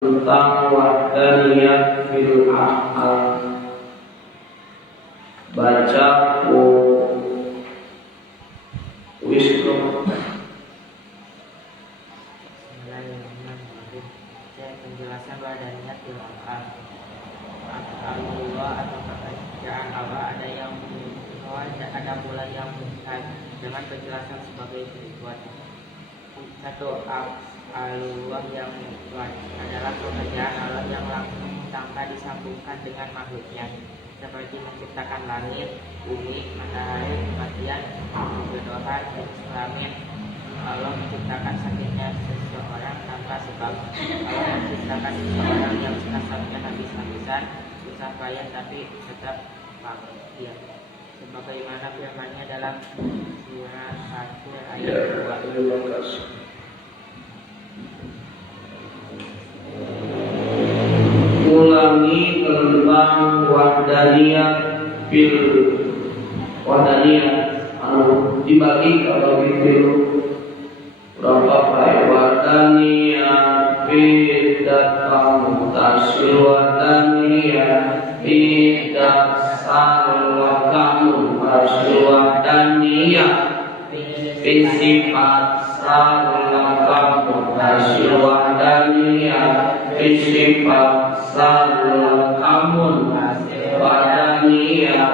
tentang wahdaniyat fil af'al. Baca ku Wisnu. Bismillahirrahmanirrahim. Penjelasan wahdaniyat fil af'al. Allah atau pekerjaan Allah ada yang ada pula yang bukan. Dengan penjelasan sebagai berikut. Satu, Allah yang adalah pekerjaan Allah yang langsung tanpa disambungkan dengan makhluknya, seperti menciptakan langit, bumi, matahari, kematian, kebodohan, dan kelamin. Allah menciptakan sakitnya seseorang tanpa sebab. Allah menciptakan seseorang yang kasarnya habis-habisan, susah payah tapi tetap bahagia. Sebagaimana firman-Nya dalam surah Fatir ayat 2. Terima kasih. Ulangi tentang wahdaniyat fil wahdaniyat dibagi kalau gitu berapa baik wahdaniyat fil datang tasil wahdaniyat fil dasar wakamu tasil wahdaniyat fil sifat sar wakamu tasil wahdaniyat fil sifat salakamun wadaniyah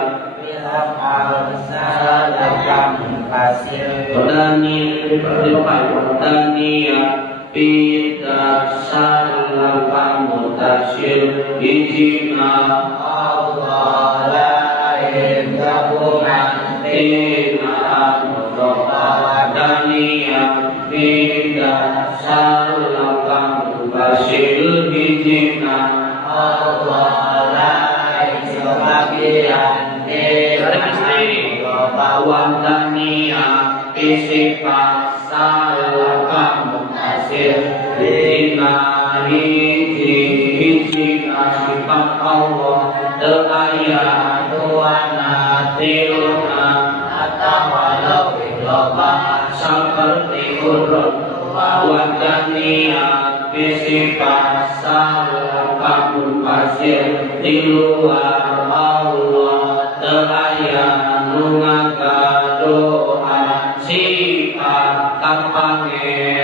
wadaniyah bida salakamun tasir izina Allah lain gabungan tinaan wadaniyah bida salakamun tasir izina Allah lain sebagian dari wahdaniya bisifat salakam mutasir dinahi hijina sifat Allah te'ayah tuana tiluna atau loba seperti urut wahdaniya bisifat salakam mutasir di luar Allah te'ayah nungaga doa sifat kapangeranan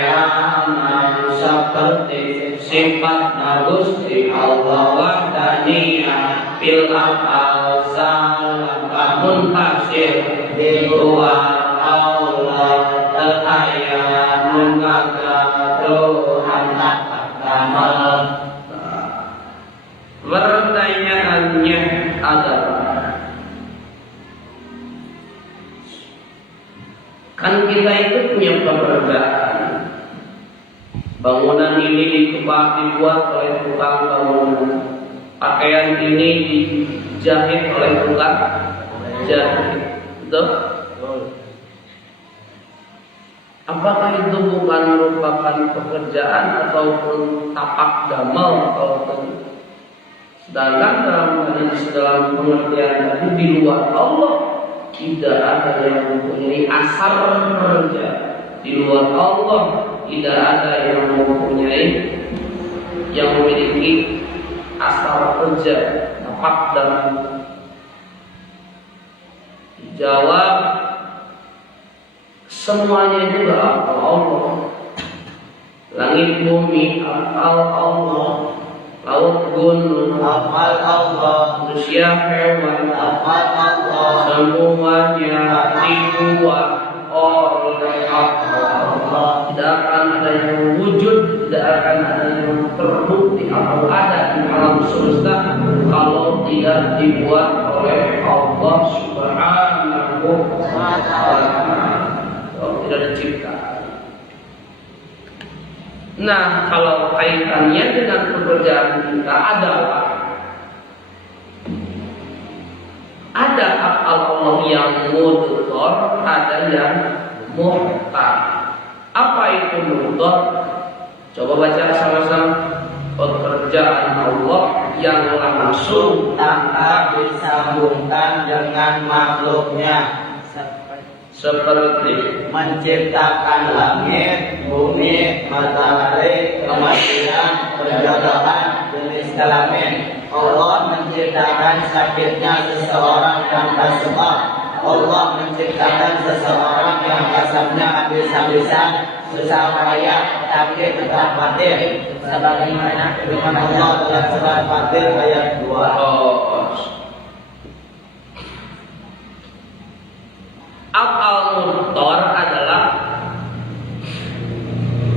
seperti sifat Gusti Allah wahdaniyah fil af'al salakamun tasir di luar Allah te'ayah nungaga doa kamal. Pertanyaannya adalah, kan kita itu punya pekerjaan. Bangunan ini dibuat oleh tukang bangunan. Pakaian ini dijahit oleh tukang jahit. Betul? Apakah itu bukan merupakan pekerjaan ataupun tapak damal ataupun sedangkan dalam pengertian tadi di luar Allah tidak ada yang mempunyai asar kerja. Di luar Allah tidak ada yang memiliki asar kerja, tapak damal. Dijawab semuanya juga hafal Allah. Langit bumi hafal Allah, laut gunung hafal Allah, manusia hewan hafal Allah, semuanya dibuat oleh Allah. Tidak akan ada yang wujud, tidak akan ada yang terbukti atau ada di alam semesta kalau tidak dibuat oleh Allah Subhanahu wa Ta'ala. Tidak diciptakan. Nah, kalau kaitannya dengan pekerjaan kita adalah ada af'al Allah yang mudhar, ada yang muhtar. Apa itu mudhar? Coba baca sama-sama. Pekerjaan Allah yang langsung tanpa disambungkan dengan makhluknya, seperti menciptakan langit, bumi, matahari, kematian, perjodohan, jenis kelamin. Allah menciptakan sakitnya seseorang tanpa sebab. Allah menciptakan seseorang yang kasarnya habis-habisan, susah payah, tapi tetap batin. Sebagaimana firman Allah dalam surat Fatir ayat 2. Al-Muttar adalah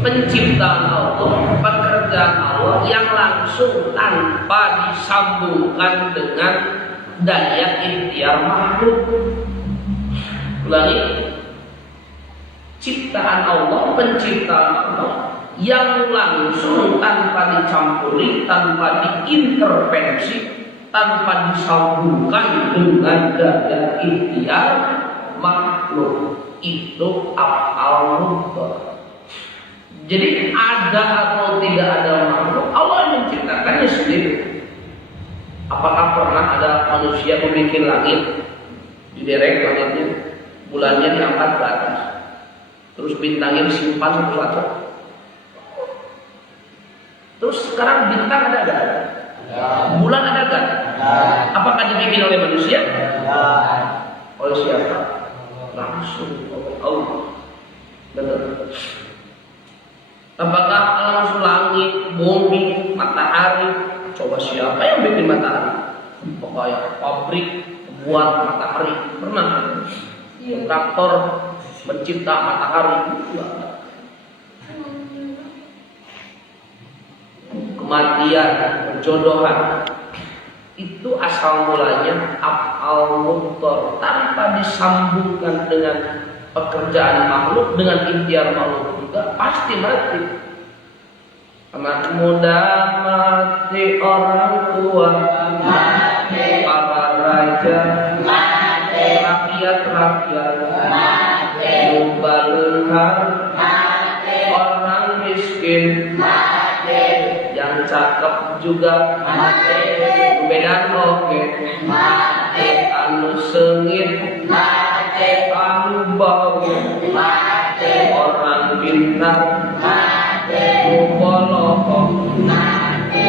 penciptaan Allah, pekerjaan Allah yang langsung tanpa disambungkan dengan daya ikhtiar makhluk. Ulangi, ciptaan Allah, penciptaan Allah yang langsung tanpa dicampuri, tanpa diintervensi, tanpa disambungkan dengan daya ikhtiar makhluk, itu Al-Muttar. Jadi ada atau tidak ada makhluk, Allah menciptakannya sendiri. Apakah pernah ada manusia membuat langit, diderek langitnya, bulannya diangkat ke atas, terus bintangnya disimpan satu-satu? Terus sekarang bintang ada nggak? Bulan ada nggak? Apakah dibikin oleh manusia? Oleh siapa? Langsung oleh Allah. Betul. Apakah langsung langit, bumi, matahari? Coba siapa yang bikin matahari? Pokoknya pabrik buat matahari pernah? Traktor mencipta matahari? Kematian, perjodohan, itu asal mulanya Al-Muttar, tanpa disambungkan dengan pekerjaan makhluk, dengan ikhtiar makhluk juga pasti mati. Anak muda mati, orang tua mati, para raja mati, rakyat mati, lumba-lumba mati, orang miskin mati, yang cakep juga mati, beda oke mati, anu sengit mati, anu bau mati, orang pintar mati, lupa-lupa mati.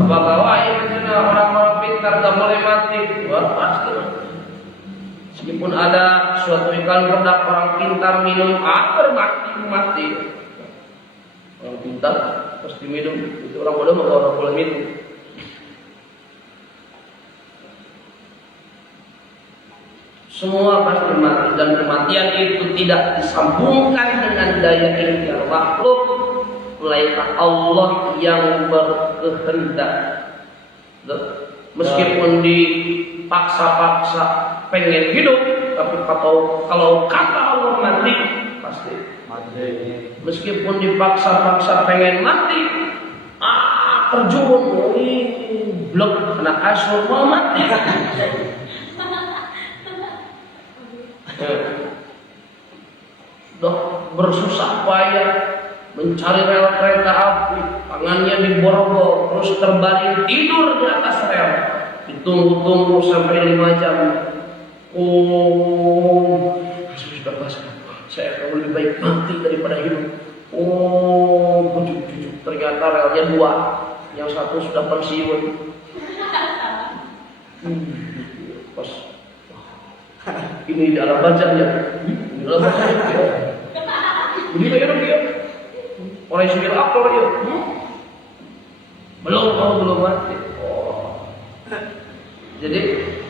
Apakah orang-orang pintar gak boleh mati? Wah, pasti. Meskipun ada suatu iklan produk orang pintar minum air mati. Orang pintar pasti minum. Itu orang bodoh maka orang boleh minum. Semua pasti mati, dan kematian itu tidak disambungkan dengan daya ikhtiar makhluk, melainkan Allah yang berkehendak. Meskipun dipaksa-paksa pengen hidup, tapi kalau kata Allah mati, pasti mati. Meskipun dipaksa-paksa pengen mati, terjun, blok kena kasur mau mati. Bersusah payah mencari rel kereta api, tangannya diborgol, terus terbaring tidur di atas rel, ditunggu-tunggu sampai 5 jam. Sudah pas, saya akan lebih baik mati daripada hidup. Bujuk-bujuk, ternyata relnya 2, yang satu sudah pensiun. Pas ini dalam bacanya, Ini dia. Orang yang bilang apa dia? Belum mati. Jadi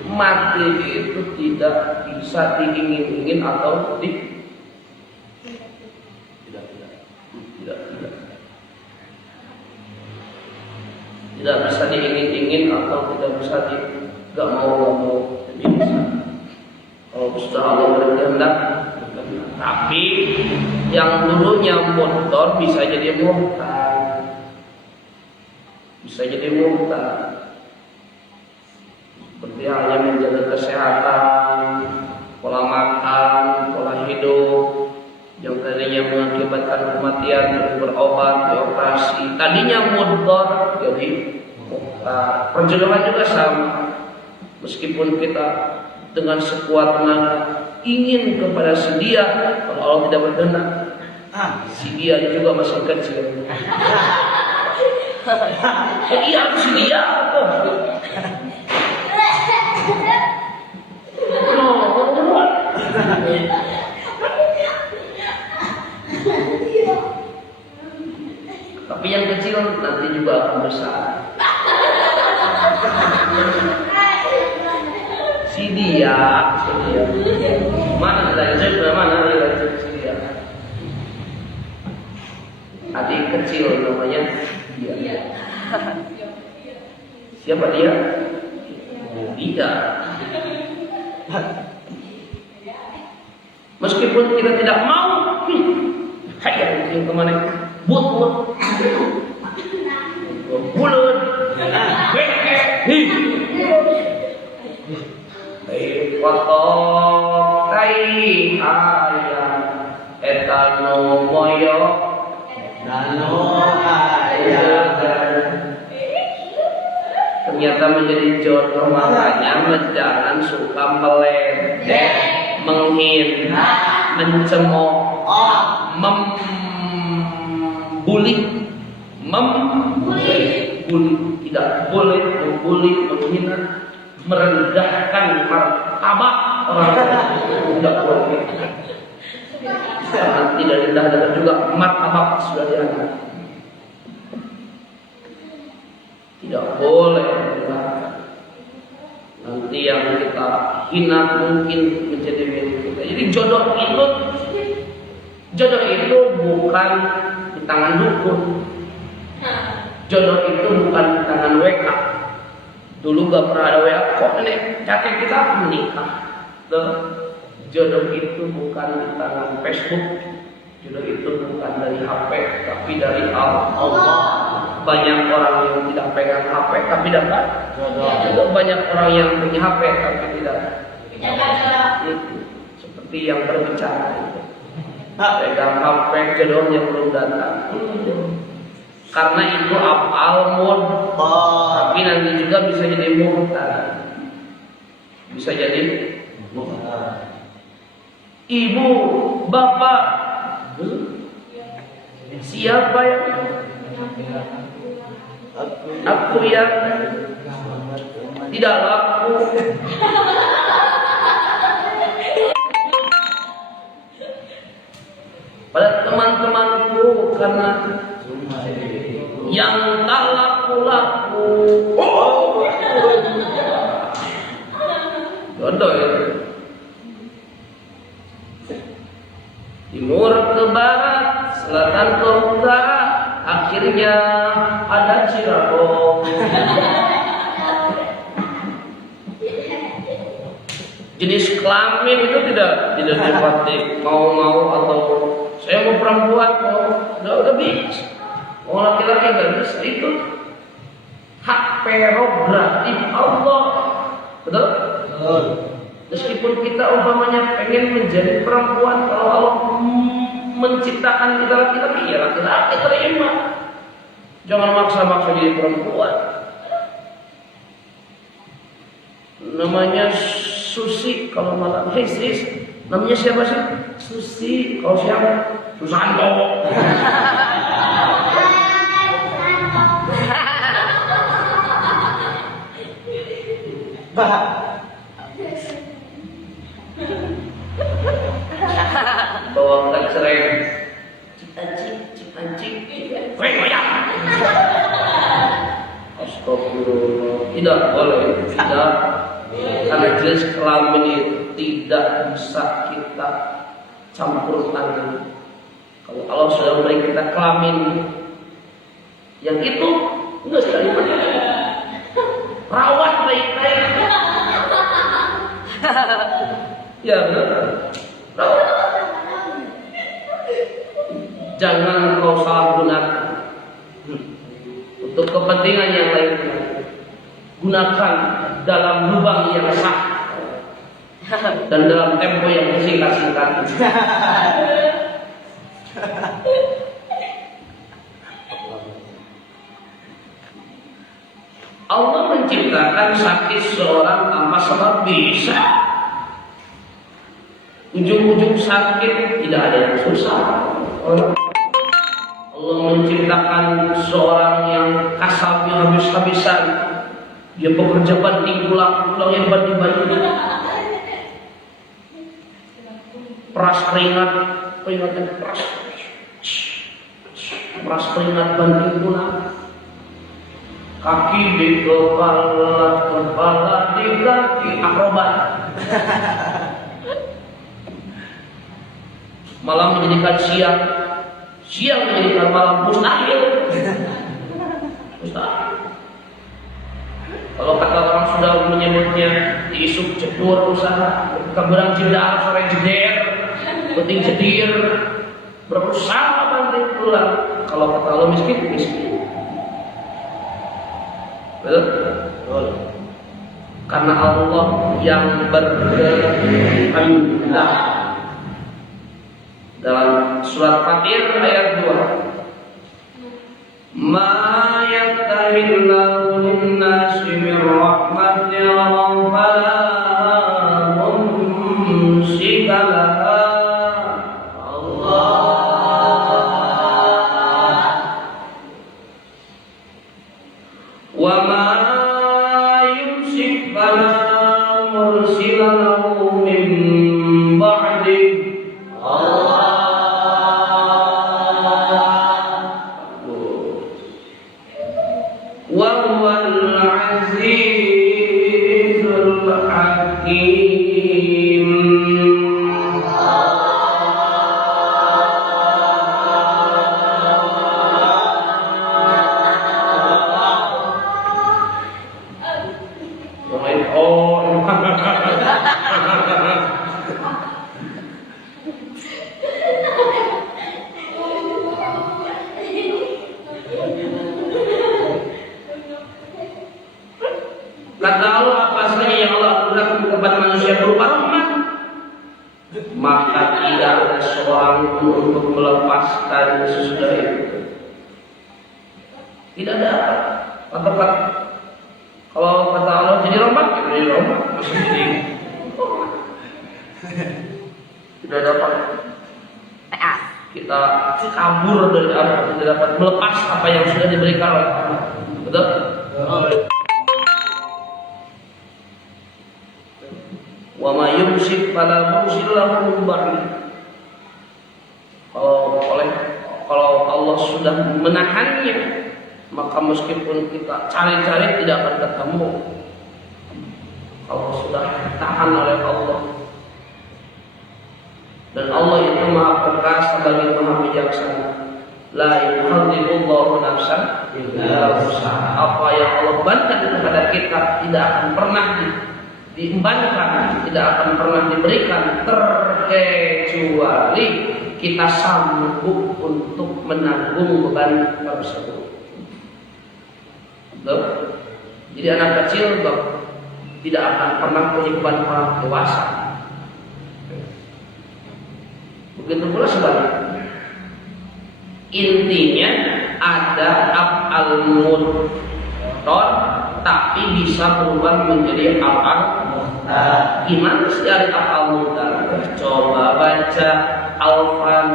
mati itu tidak bisa diingin-ingin atau tidak bisa diingin-ingin atau tidak bisa tidak mau. Jadi bisa. Kalau sudah Allah berkehendak. Tapi yang dulunya muttar bisa jadi murtad. Seperti halnya menjaga kesehatan, pola makan, pola hidup, yang tadinya mengakibatkan kematian terus berobat, dioperasi. Tadinya muttar jadi murtad. Perjodohan juga sama. Meskipun kita dengan sekuat tenaga ingin kepada si dia, kalau Allah tidak berkenan, si dia juga masih kecil. Iya si dia. Tapi yang kecil nanti juga akan besar. Si dia. Mana kita mana si dia? Adik kecil namanya dia. Siapa dia? Dia. Meskipun kita tidak mau, hayang yang kemana? Buat, bulat, kotok tai ayam etano moyo Nano ayah ternyata menjadi jodoh, makanya jangan suka meledek, menghina, mencemooh, membuli, tidak boleh membuli, menghina, merendahkan martabat orang lain, tidak boleh. Karena tidak rendah juga martabat sudah diangkat. Tidak boleh merendahkan. Nanti yang kita hina mungkin menjadi milik kita. Jadi jodoh itu bukan di tangan dukun. Jodoh itu bukan di tangan WK. Dulu gak pernah ada WA, kok nenek kakek kita menikah. Jodoh itu bukan di tangan Facebook. Jodoh itu bukan dari HP, tapi dari Allah. Banyak orang yang tidak pegang HP tapi dapat jodoh. Banyak orang yang punya HP tapi tidak. Itu seperti yang berbicara itu. Pegang HP jodohnya belum datang. Karena itu al-mud, tapi nanti juga bisa jadi murtad. Bisa jadi murtad. Ibu, bapak, siapa yang aku yang tidak laku. Pada teman-temanku karena yang tak laku-laku. Jodoh itu. Timur ke barat, selatan ke utara, akhirnya ada Cirebon. Jenis kelamin itu tidak dipati mau atau saya mau perempuan, udah bisa. Mau laki-laki nggak bisa, itu hak prerogatif Allah, betul? Meskipun kita umpamanya pengen menjadi perempuan, kalau Allah menciptakan kita laki-laki, ya laki-laki terima. Jangan maksa-maksa jadi perempuan. Namanya Susi kalau malam, hey sis, namanya siapa sih? Susi, kalau siapa? Susanto. Bawa kacreng, cip-ancing, goyang. Astagfirullah, tidak boleh, tidak. Karena jenis kelamin itu tidak bisa kita campur tangan. Kalau Allah sudah memberi kita kelamin yang itu, enggak sekali rawat baik-baik. Ya benar. Rawat. Jangan kau salah gunakan untuk kepentingan yang lainnya. Gunakan dalam lubang yang sah dan dalam tempo yang singkat-singkat. Allah menciptakan sakit seorang tanpa sebab bisa. ujung-ujung sakit, tidak ada yang susah. Allah menciptakan seorang yang kasarnya habis-habisan. Dia bekerja banting tulang, tulangnya banting-banting. Peras keringat, keringatnya peras. Peras keringat banting tulang. Kaki di kepala di kaki, akrobat. Malam menjadikan siang, siang menjadikan malam, mustahil. Mustahil. Kalau kata orang sudah menyebutnya diisuk cedur usaha, keberang jeda, sore jeder, penting jedir, berusaha banting tulang. Kalau kata Allah miskin, miskin. Betul? Betul. Karena Allah yang berkehendak. Dalam surat Fatir ayat 2. Ma yaftahillahu lin-nasi min rahmatin fala mumsika laha. Wa ma yumsik fala mursila lahu min ba'di. Wa huwal azizul hakim. Kata Allah, apa saja yang Allah aturkan kepada manusia berupa rahmat, maka tidak ada seorang pun untuk melepaskan sesudah itu. Tidak ada apa. Kalau kata Allah jadi rahmat, jadi rahmat, masih jadi. Tidak dapat. Kita kabur dari apa, tidak dapat melepas apa yang sudah diberikan oleh Allah. Betul? Wa ma yumsik fala mursila lahu min ba'di. Kalau Allah sudah menahannya, maka meskipun kita cari-cari tidak akan ketemu. Kalau sudah ditahan oleh Allah. Dan Allah itu Maha Perkasa lagi Maha Bijaksana. La yuhadzibullahu nafsan illa wus'aha. Apa yang Allah berikan kepada kita tidak akan pernah diembankan, tidak akan pernah diberikan terkecuali kita sanggup untuk menanggung beban tersebut. Betul? Jadi anak kecil tidak akan pernah punya beban orang dewasa. Begitu pula sebaliknya. Intinya ada af'al mutor tapi bisa berubah menjadi af'al muhtar. Gimana sih dari af'al muhtar? Coba baca Al-Fan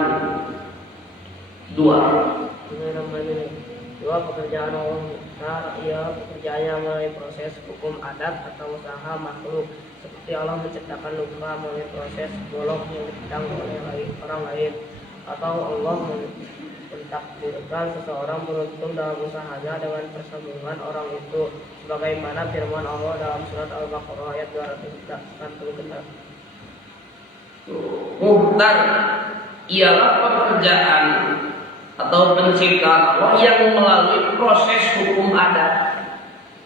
2. Dua, pekerjaan Allah muhtar, ia pekerjaannya melalui proses hukum adat atau usaha makhluk. Seperti Allah menciptakan luka melalui proses golok yang dipandang oleh orang lain, atau Allah mentakdirkan seseorang beruntung dalam usahanya dengan persambungan orang itu, sebagaimana firman Allah dalam surat Al-Baqarah ayat 296. Muhtar ialah pekerjaan atau penciptaan Allah yang melalui proses hukum adat.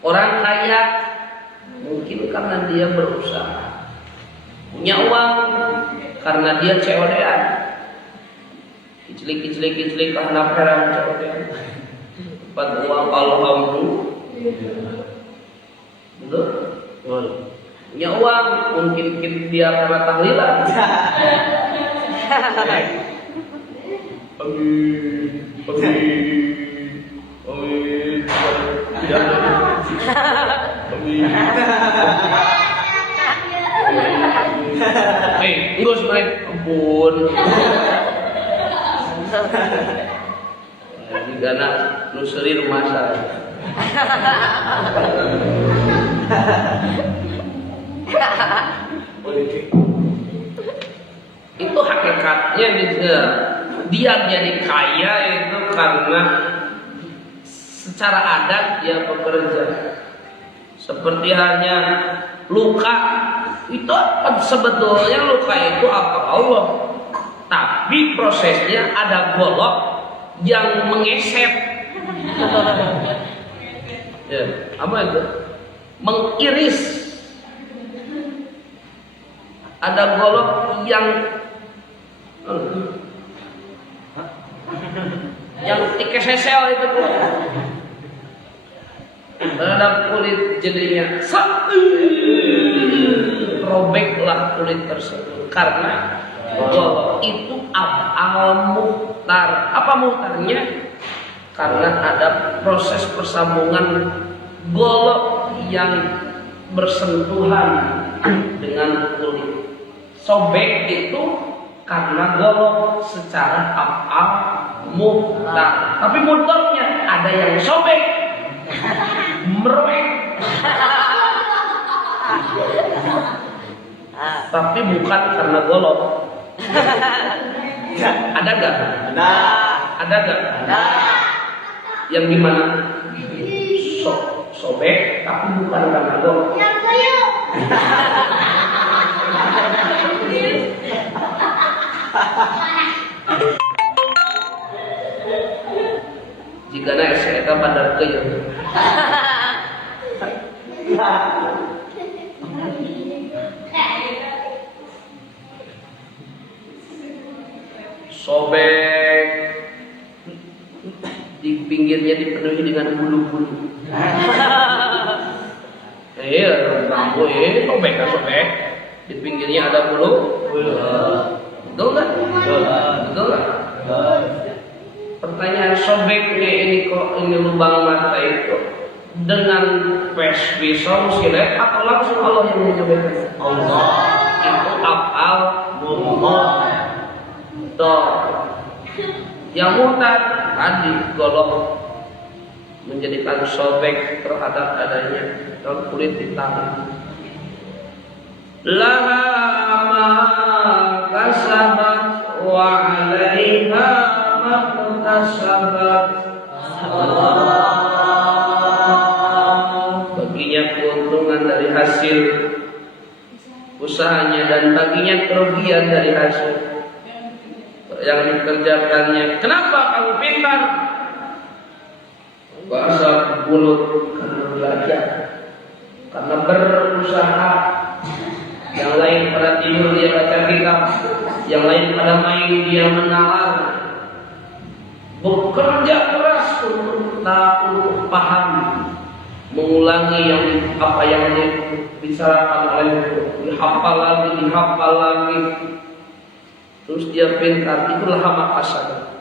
Orang kaya mungkin karena dia berusaha, punya uang karena dia COD-an, kiclik karena perang COD-an, dapat uang alhamdulillah, betul? Punya uang mungkin dia karena tahlilan. Enggak sebenarnya ampun. Jika nak nusuri rumah saya. Itu hakikatnya dia jadi kaya itu karena secara adat dia bekerja. Seperti hanya luka itu sebetulnya luka itu apa Allah, tapi prosesnya ada golok yang mengeset. Ya, apa itu? Mengiris. Ada golok yang dikesesel itu tuh. Terhadap kulit jadinya robeklah kulit tersebut karena golok itu muhtar. Apa muhtarnya? Karena ada proses persambungan golok yang bersentuhan dengan kulit. Sobek itu karena golok secara muhtar. Tapi muhtarnya ada yang sobek, merobek. Tapi bukan karena golok. Ada gak? Ada gak? Yang gimana? Sobek tapi bukan karena golok. Jika naik saya pada ke sobek di pinggirnya dipenuhi dengan bulu-bulu. Iya, rambut sobek. Di pinggirnya ada bulu. Betul nggak? Betul nggak? Pertanyaan sobeknya ini lubang mata itu dengan pisau silet atau langsung Allah yang menyobeknya? Allah. Itu afal muhtar. Yang muhtar tadi golok menjadikan sobek terhadap adanya dalam kulit hitam. Laha ma kasabat wa 'alaiha ma kasabat. Baginya keuntungan dari hasil usahanya dan baginya kerugian dari hasil yang dikerjakannya. Kenapa kamu pintar? Bahasa mulut karena belajar, karena berusaha. Yang lain pada tidur dia baca kitab, yang lain pada main dia menalar. Bekerja keras untuk paham, mengulangi apa yang dibicarakan oleh dihafal lagi. Terus dia pintar, itulah hamakasah.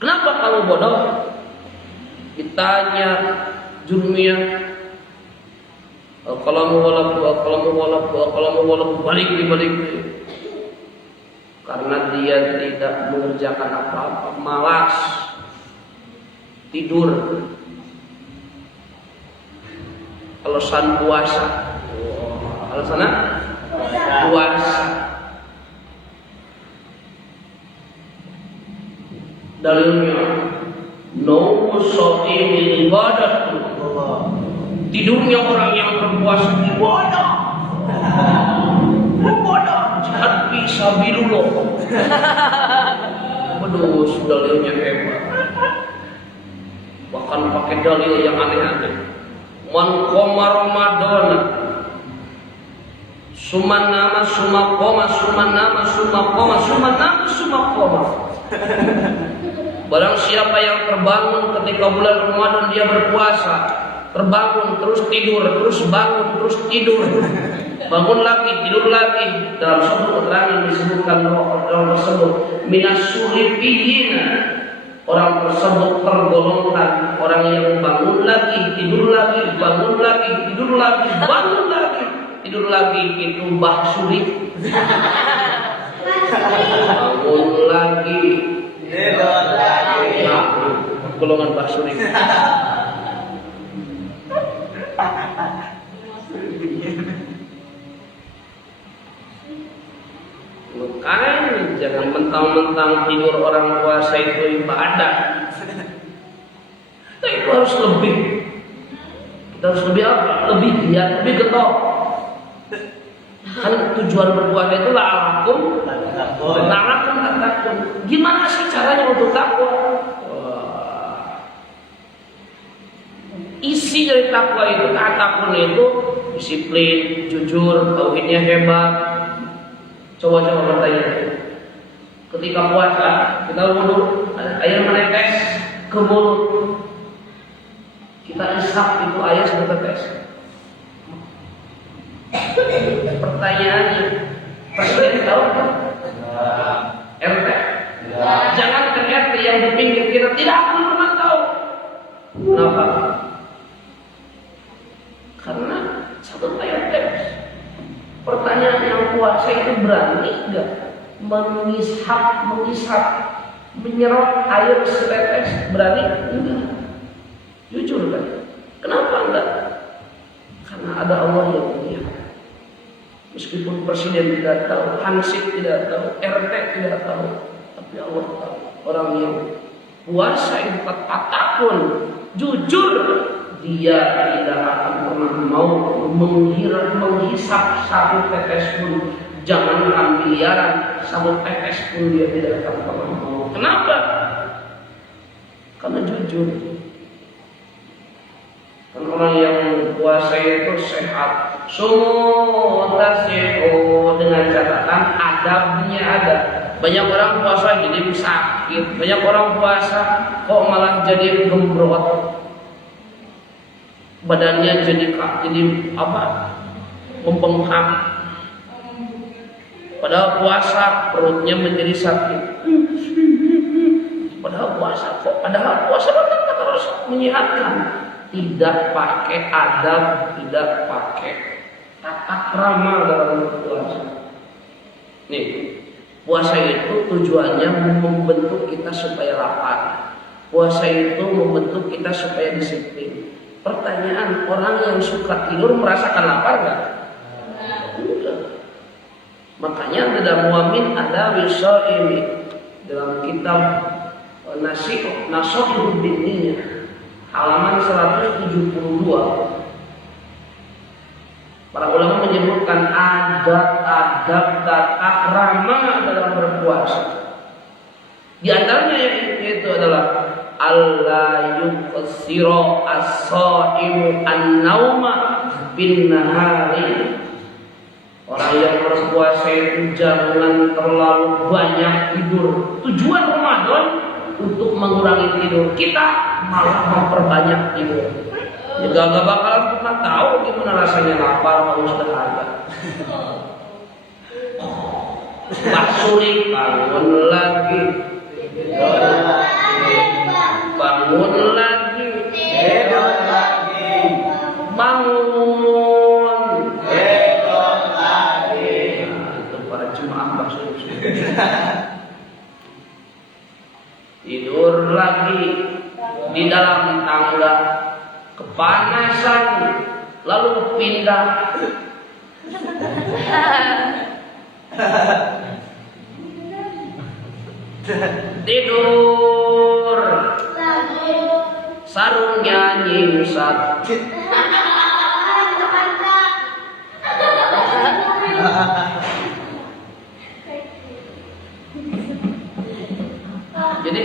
Kenapa kamu bodoh? Ditanya jurumiyah. Al-qalamu walaku balik. Karena dia tidak mengerjakan apa-apa, malas, tidur. Alasan puasa. Alasan puasa. Dalilnya naumu sha'imin ibadah. Tidurnya orang yang berpuasa ibadah. Jihad fisabilillah. Waduh, dalilnya hebat. Bahkan pakai dalil yang aneh-aneh. Man qoma Ramadan summa qoma. Barang siapa yang terbangun ketika bulan Ramadan dia berpuasa, terbangun terus tidur, terus bangun terus tidur, bangun lagi tidur lagi. Dalam satu keterangan disebutkan bahwa orang tersebut minas surifiyina, orang tersebut tergolongkan orang yang bangun lagi tidur lagi, bangun lagi tidur lagi, bangun lagi tidur lagi itu Mbah Suri. Bangun lagi. Tidur lagi. Nah, golongan Mbah Suri. Makanya jangan mentang-mentang tidur orang puasa itu ibadah. Kita itu harus lebih. Kita harus lebih apa? Lebih giat, lebih getol. Kan tujuan berpuasa itu la'alakum tattaqun. Gimana sih caranya untuk takwa? Isi dari takwa itu, tattaqun itu disiplin, jujur, tauhidnya hebat. Coba bertanya. Ketika puasa, kita wudu, air menetes ke mulut. Kita isap itu air sudah tetes. Pertanyaannya, presiden tahu kan? RT. Jangan ke RT yang di pinggir kita tidak akan pernah tahu. Kenapa? Karena satu air tetes. Pertanyaan yang puasa itu berani nggak mengisap, menyerap air setetes? Berani? Enggak. Jujur kan? Kenapa enggak? Karena ada Allah yang punya. Meskipun presiden tidak tahu, Hansip tidak tahu, RT tidak tahu, tapi Allah tahu. Orang yang puasa itu tattaqun, jujur, dia tidak akan pernah mau menghisap satu tetes pun. Jangankan miliaran, satu tetes pun dia tidak akan pernah mau. Kenapa? Karena jujur. Kan orang yang puasa itu sehat. Dengan catatan adabnya ada. Banyak orang puasa jadi sakit. Banyak orang puasa kok malah jadi gembrot. Badannya jadi apa? Membengkak. Padahal puasa perutnya menjadi sakit. Padahal puasa harus menyehatkan. Tidak pakai adab, tidak pakai tata krama dalam puasa. Nih, puasa itu tujuannya membentuk kita supaya lapar. Puasa itu membentuk kita supaya disiplin. Pertanyaan, orang yang suka tidur merasakan lapar nggak? Enggak. Makanya dalam muamin ada wisaimi dalam kitab Nasihatul Diniyah halaman 172. Para ulama menyebutkan adab-adab tata krama dalam berpuasa. Di antaranya yaitu adalah alla yuqsira as-shaimu an-nauma bin nahari. Orang yang berpuasa itu jangan terlalu banyak tidur. Tujuan Ramadan untuk mengurangi tidur. Kita malah memperbanyak tidur. Ya gak bakalan pernah tahu gimana rasanya lapar haus dahaga. Mbah Suri bangun lagi. Bangun lagi. Tidur lagi. Bangun. Tidur lagi. Itu para jemaah Mbah Suri. Tidur lagi di dalam tangga, kepanasan, lalu pindah. Tidur, sarungnya nyimsat. Jadi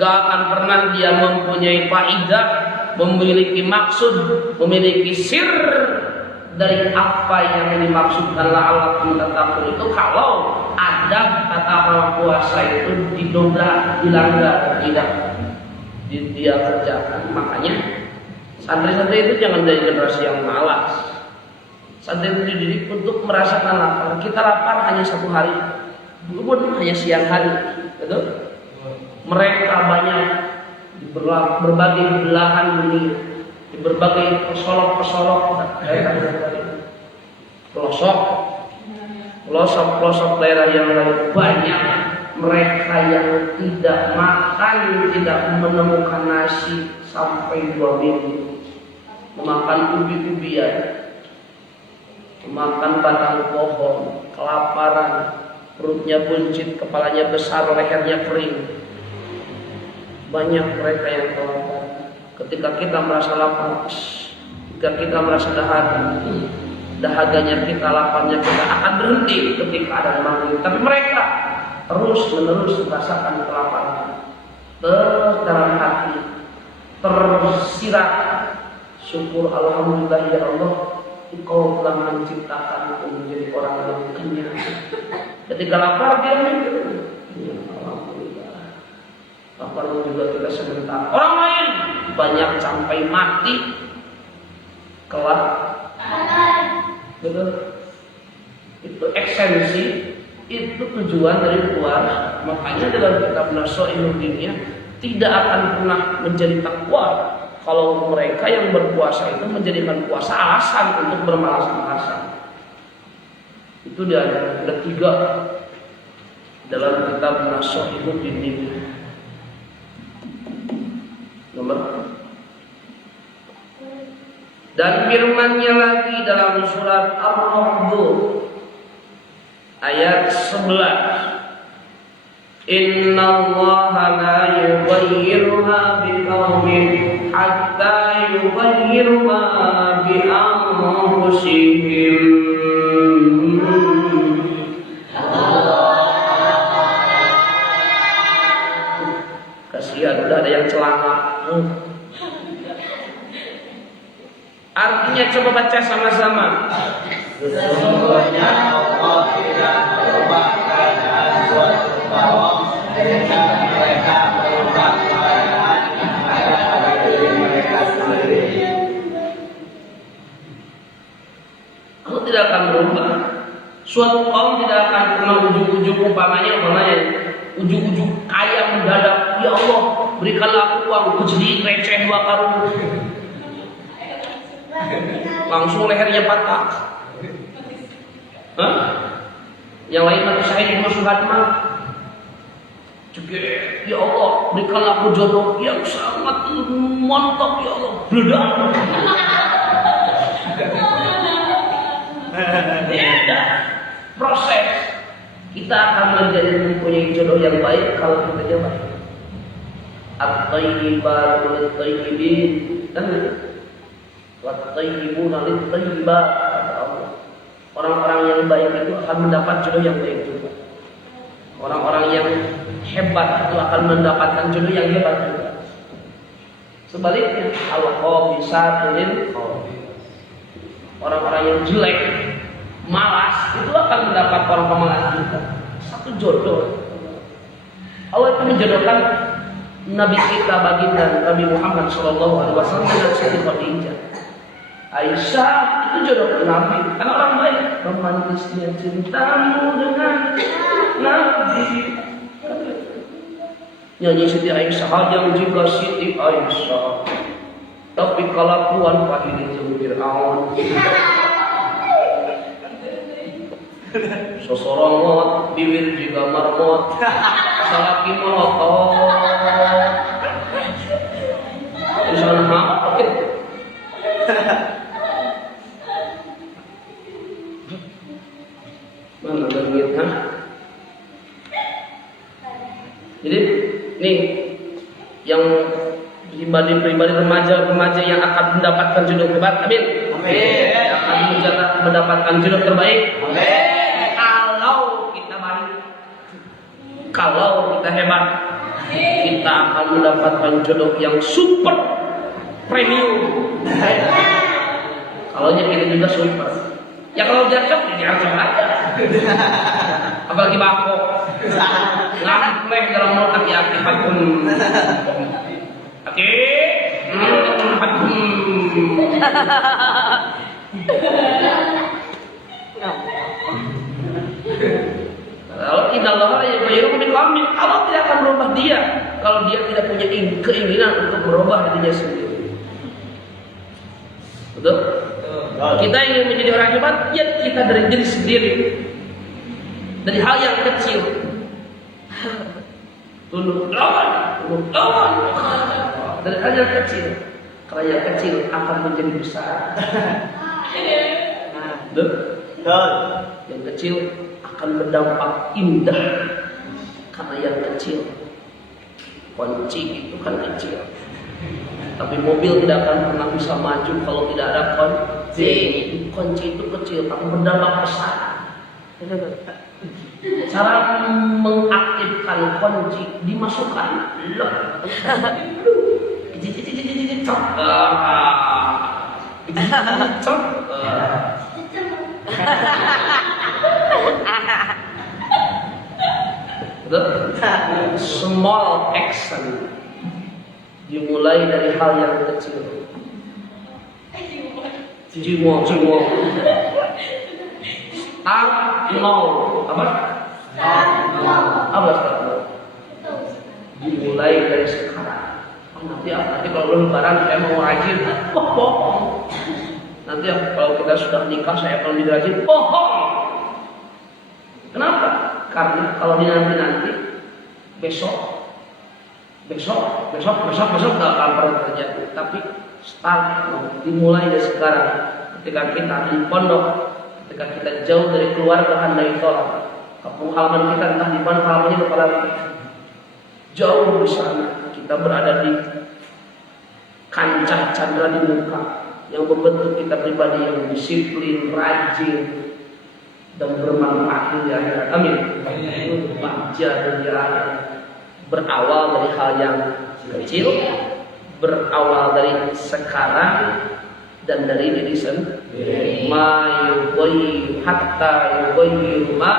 gak akan pernah dia mempunyai faidah, memiliki maksud, memiliki sir dari apa yang dimaksudkan la'alakum tattaqun itu kalau adab tata krama puasa itu didobrak, dilanggar, tidak dia kerjakan. Makanya santri-santri itu jangan jadi generasi yang malas. Santri itu dididik untuk merasakan lapar. Kita lapar hanya satu hari, dulu pun hanya siang hari, betul? Mereka banyak di berbagai belahan dunia, di berbagai pesolok-pesolok. pelosok daerah yang lain banyak mereka yang tidak makan, tidak menemukan nasi sampai 2 minggu, memakan ubi-ubian, memakan batang pohon, kelaparan, perutnya buncit, kepalanya besar, lehernya kering. Banyak mereka yang kelaparan. Ketika kita merasa lapar, ketika kita merasa dahaganya kita, laparnya kita akan berhenti ketika ada maghrib. Tapi mereka terus menerus merasakan kelaparan, terus dalam hati tersirat syukur, alhamdulillah ya Allah, Engkau telah menciptakanku menjadi orang yang kenyang. Ketika lapar dia mikir, ya alhamdulillah, lapar juga kita sebentar. Orang lain banyak sampai mati kelak. Betul. Itu esensi, itu tujuan dari puasa. Makanya dalam kitab Nasha'ilul Dunia tidak akan pernah menjadi takwa kalau mereka yang berpuasa itu menjadikan puasa alasan untuk bermalas-malasan. Itu dia ada 3 dalam kitab Nasha'ilul Dunia. Nomor. Dan firman-Nya lagi dalam surat Ar-Ra'd ayat 11. Innallaha la yughayyiru ma biqaumin hatta yughayyiru ma bi anfusihim. Kasihan udah ada yang celaka. Artinya coba baca sama-sama. Sesungguhnya Allah tidak berubah keadaan suatu kaum jika mereka berubah keadaan yang ada pada diri mereka sendiri. Allah tidak akan berubah. Suatu kaum tidak akan pernah ujung-ujung umpamanya ujung-ujung kaya mendadak. Ya Allah, berikanlah aku uang, aku jadi receh 2 karung. Langsung lehernya patah. Hah? Yang lain mati syahid di musuhan mah. Ya Allah, berikanlah aku jodoh yang sangat mantap ya Allah. Beledak. Tidak. Proses. Kita akan menjadi mempunyai jodoh yang baik kalau kita baik. At-tayyibatu lit-tayyibin. Wat-tayyibuna lit-tayyibat, kata Allah. Orang-orang yang baik itu akan mendapat jodoh yang baik juga. Orang-orang yang hebat itu akan mendapatkan jodoh yang hebat juga. Sebaliknya, al-khabisatun, orang-orang yang jelek, malas, itu akan mendapat orang pemalas juga. Satu jodoh. Allah itu menjodohkan Nabi kita baginda Nabi Muhammad SAW dengan Siti Khadijah. Aisyah itu jodoh Nabi, karena orang baik. Romantisnya cintamu dengan Nabi. Nyanyi Siti Aisyah yang juga Siti Aisyah, tapi kelakuan pahit itu Fir'aun. Sosorongot, bibir juga marmot, salaki melotot. Insan hak. Mana langit, ha? Jadi nih yang pribadi remaja yang akan mendapatkan jodoh hebat, amin. Amin. Yang akan mendapatkan jodoh terbaik, Amin. Kalau kita baik, kalau kita hebat, kita akan mendapatkan jodoh yang super premium. Kalau kita juga super. Ya kalau jatuh, ya jangan aja. Apalagi bako. Ngamplek dalam mulut aki-aki. Aki. Kalau tidak Allah ya bayiru min kami, Allah tidak akan merubah dia kalau dia tidak punya keinginan untuk merubah dirinya sendiri. Betul? Kita ingin menjadi orang hebat, ya kita dari diri sendiri, dari hal yang kecil. Tunduk lawan, dari hal yang kecil. Karena yang kecil akan menjadi besar. Yang kecil akan berdampak indah. Karena yang kecil, kunci itu kan kecil. Tapi mobil tidak akan pernah bisa maju kalau tidak ada kunci. Kunci itu kecil, tapi berdampak besar. Cara mengaktifkan kunci dimasukkan small action dimulai dari hal yang kecil. Jiwa. Start nol. Apa? Apa start nol? Dimulai dari sekarang. Nanti kalau belum lebaran saya mau rajin. Bohong. Nanti kalau kita sudah nikah saya akan lebih rajin. Bohong. Kenapa? Karena kalau nanti besok nggak akan pernah terjadi. Tapi start dimulai dari sekarang. Ketika kita di pondok, ketika kita jauh dari keluarga andai tolak, kampung halaman kita entah di mana halamannya kepala jauh di sana, kita berada di kancah candra di muka yang membentuk kita pribadi yang disiplin, rajin, dan bermanfaat di akhirat. Amin. Untuk bahagia di akhirat. Berawal dari hal yang kecil, berawal dari sekarang dan dari diri sendiri. Ma yughayyiru hatta yughayyiru ma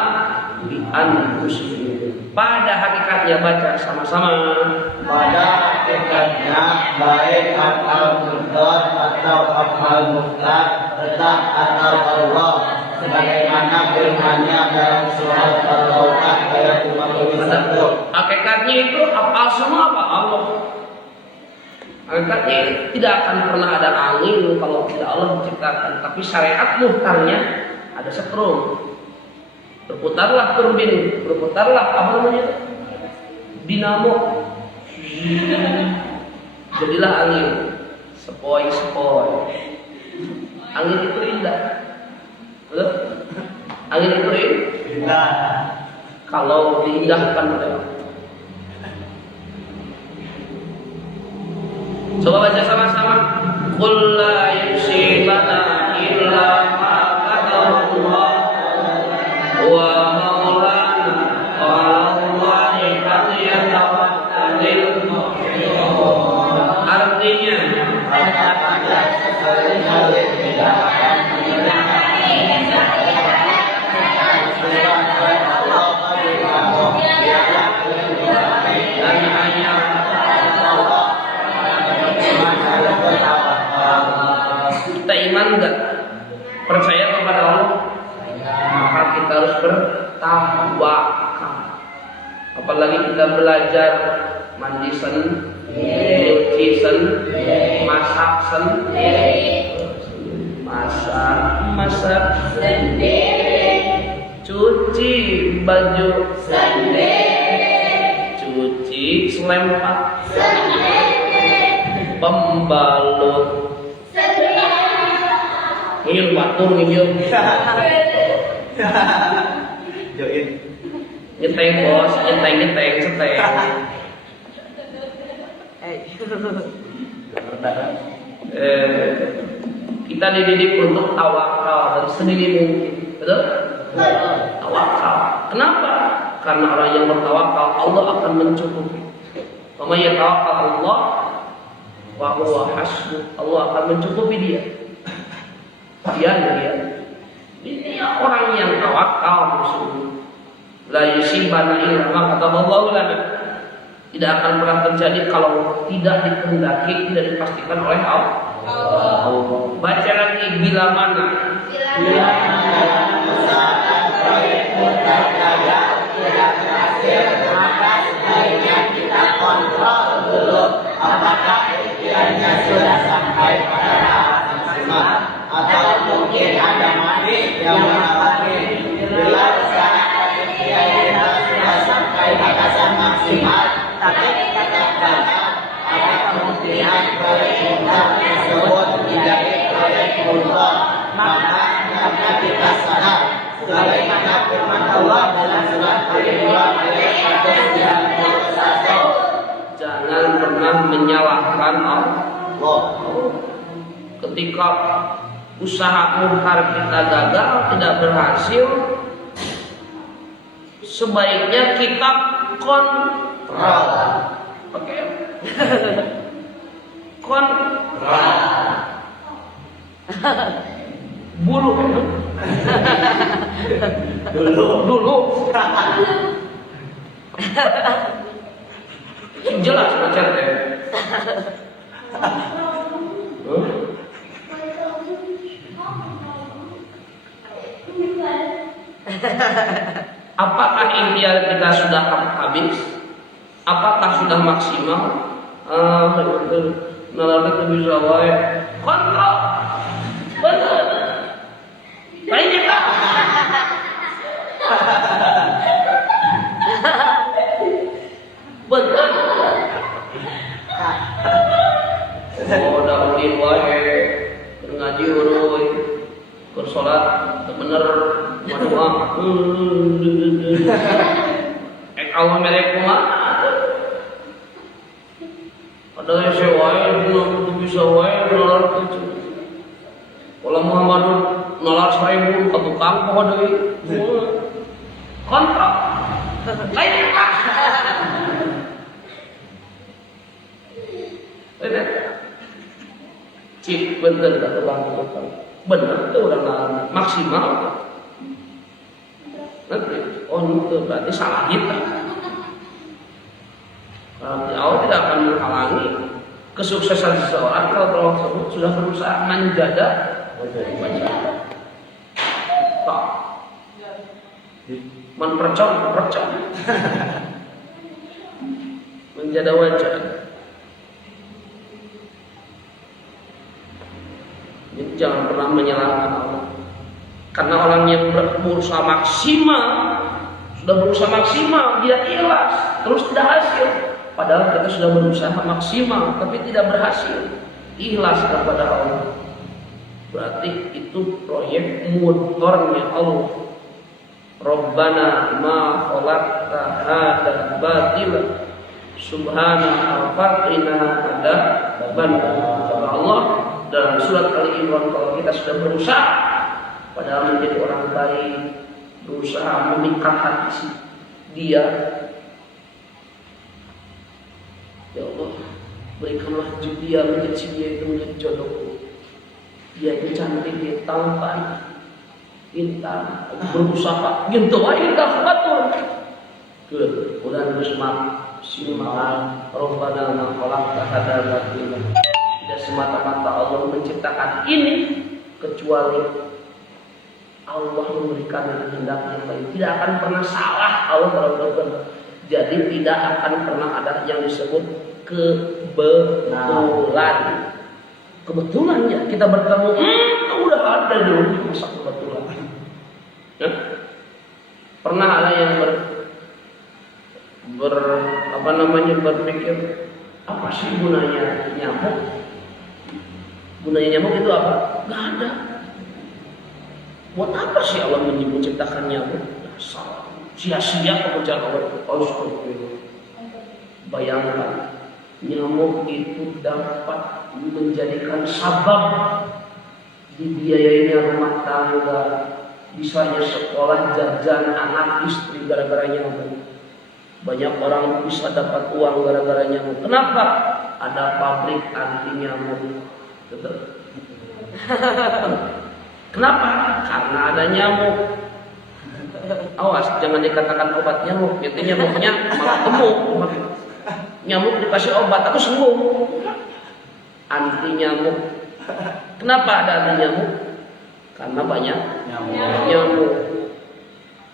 bi anfusihim. Pada hakikatnya baca sama-sama. Pada hakikatnya baik amal mutlak atau amal mutlak tetap atas Allah, sebagaimana firman-Nya dalam surat Al-Baqarah ayat 51. Hakikatnya itu apa semua apa Allah. Hakikatnya tidak akan pernah ada angin kalau tidak Allah menciptakan. Tapi syariat muhtarnya ada setrum. Berputarlah turbin, berputarlah apa namanya? Dinamo. Jadilah angin. Sepoi. Angin itu indah. Betul? Angin itu Indah. kalau diindahkan oleh Allah. Coba baca sama-sama. Qul la yusibana illa ma qaddarallah wa maulana wa Allahi falyatawakkalul mu'minun. Artinya kita iman enggak? Percaya kepada Allah? Maka kita harus bertawakal. Apalagi kita belajar mandi nyuci masak masak cuci baju cuci selempak pembalut ngiyun batur ngiyun Join. nyeteng bos seteng kita dididik untuk tawakal dan sedini mungkin, betul? Tawakal. Kenapa? Karena orang yang bertawakal Allah akan mencukupi. Wa may yatawakkal Allah wa huwa hasbuh. Allah akan mencukupi dia. Dia orang yang tawakal musuh. La yusibana illa ma kataballahu lana. Tidak akan pernah terjadi kalau tidak dikehendaki, tidak dipastikan oleh Allah. Baca lagi bila mana. Bila dalam usaha proyek terjaya tidak berhasil, maka sebaiknya kita kontrol dulu apakah ikhtiarnya sudah sampai pada tahap maksimal atau Surat Al-Imran ayat 191. Jangan pernah menyalahkan Allah. Ketika usaha munkar kita gagal, tidak berhasil, sebaiknya kita kontrol. Oke. Kontrol. Bulu. Dulu. Jelas macam teh. Apakah ikhtiar kita sudah habis? Apakah sudah maksimal? Nalari bisa wae. Kontrol. Benar. Banyak tak? Benar. Oh, dapetin wae. Ngaji urut. Bersolat bener. Waduh. Allah mereka mah. Ada yang sewae, belum bisa wae, nalar kecil. Kalau Muhammad nalar 1000 ke tukang pohon deui. Kontrak. Lain tak. Bener. Cik bener dah tukang. Bener tuh orang maksimal. Nanti, itu berarti salah kita. Allah tidak akan menghalangi kesuksesan seseorang kalau Allah tersebut sudah berusaha menjaga wajah. Tak, menpercon, menjaga wajah. Jadi jangan pernah menyalahkan Allah. Karena orang yang berusaha maksimal, sudah berusaha maksimal, dia ikhlas, terus tidak hasil. Padahal kita sudah berusaha maksimal, tapi tidak berhasil. Ikhlas kepada Allah. Berarti itu proyek motornya Allah. Rabbana ma khalaqta hadza batila subhanaka faqina adzaban. Kata Allah dalam surat Al-Imran, kalau kita sudah berusaha padahal menjadi orang baik, berusaha memikat hati dia, ya Allah berikanlah dia menjadi dia itu menjadi jodohku. Dia itu cantik, dia tampan, pintar, berusaha, gitu aja kita batur. Kemudian bersemak, simak, Rabbana ma khalaqta hadza batila. Tidak semata-mata Allah menciptakan ini, kecuali Allah memberikan kehendak yang baik. Tidak akan pernah salah Allah dalam berbuat. Jadi tidak akan pernah ada yang disebut kebetulan. Kebetulan ya kita bertemu, udah ada dulu masa kebetulan. Ya? Pernah ada yang berpikir apa sih gunanya nyamuk? Gunanya nyamuk itu apa? Gak ada. Buat apa sih Allah menciptakan nyamuk? Sia-sia pekerjaan Allah. Bayangkan, nyamuk itu dapat menjadikan sabab dibiayainya rumah tangga, bisanya sekolah, jajan anak istri gara-gara nyamuk. Banyak orang bisa dapat uang gara-gara nyamuk. Kenapa? Ada pabrik anti nyamuk. Betul. Kenapa? Karena ada nyamuk. Awas, jangan dikatakan obat nyamuk. Itu nyamuknya malah gemuk. Nyamuk dikasih obat, aku sembuh. Anti nyamuk. Kenapa ada anti nyamuk? Karena banyak nyamuk.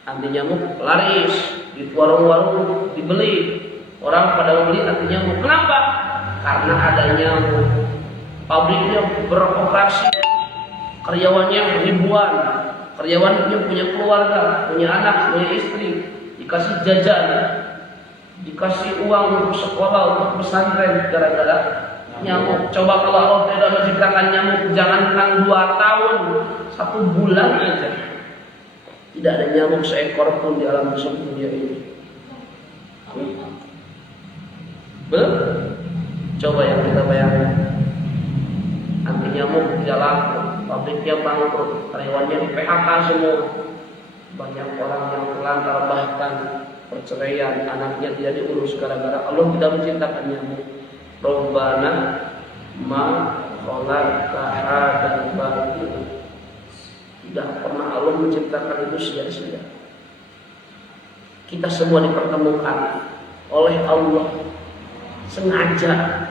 Anti nyamuk laris di warung-warung dibeli. Orang pada beli anti nyamuk. Kenapa? Karena ada nyamuk. Pabriknya beroperasi, karyawannya ribuan, karyawannya punya keluarga, punya anak, punya istri, dikasih jajan, dikasih uang untuk sekolah, untuk pesantren, gara-gara nyamuk. Coba kalau Allah tidak menciptakan nyamuk, jangankan 2 tahun, 1 bulan aja Tidak ada nyamuk seekor pun di alam dunia ini. Betul? Coba yang kita bayangkan. Anti nyamuk tidak laku, pabriknya bangkrut, karyawannya di PHK semua. Banyak orang yang terlantar, bahkan perceraian, anaknya tidak diurus gara-gara Allah tidak menciptakan nyamuk. Rabbana ma khalaqta hadzal batila. Tidak pernah Allah menciptakan itu sia-sia. Kita semua dipertemukan oleh Allah sengaja.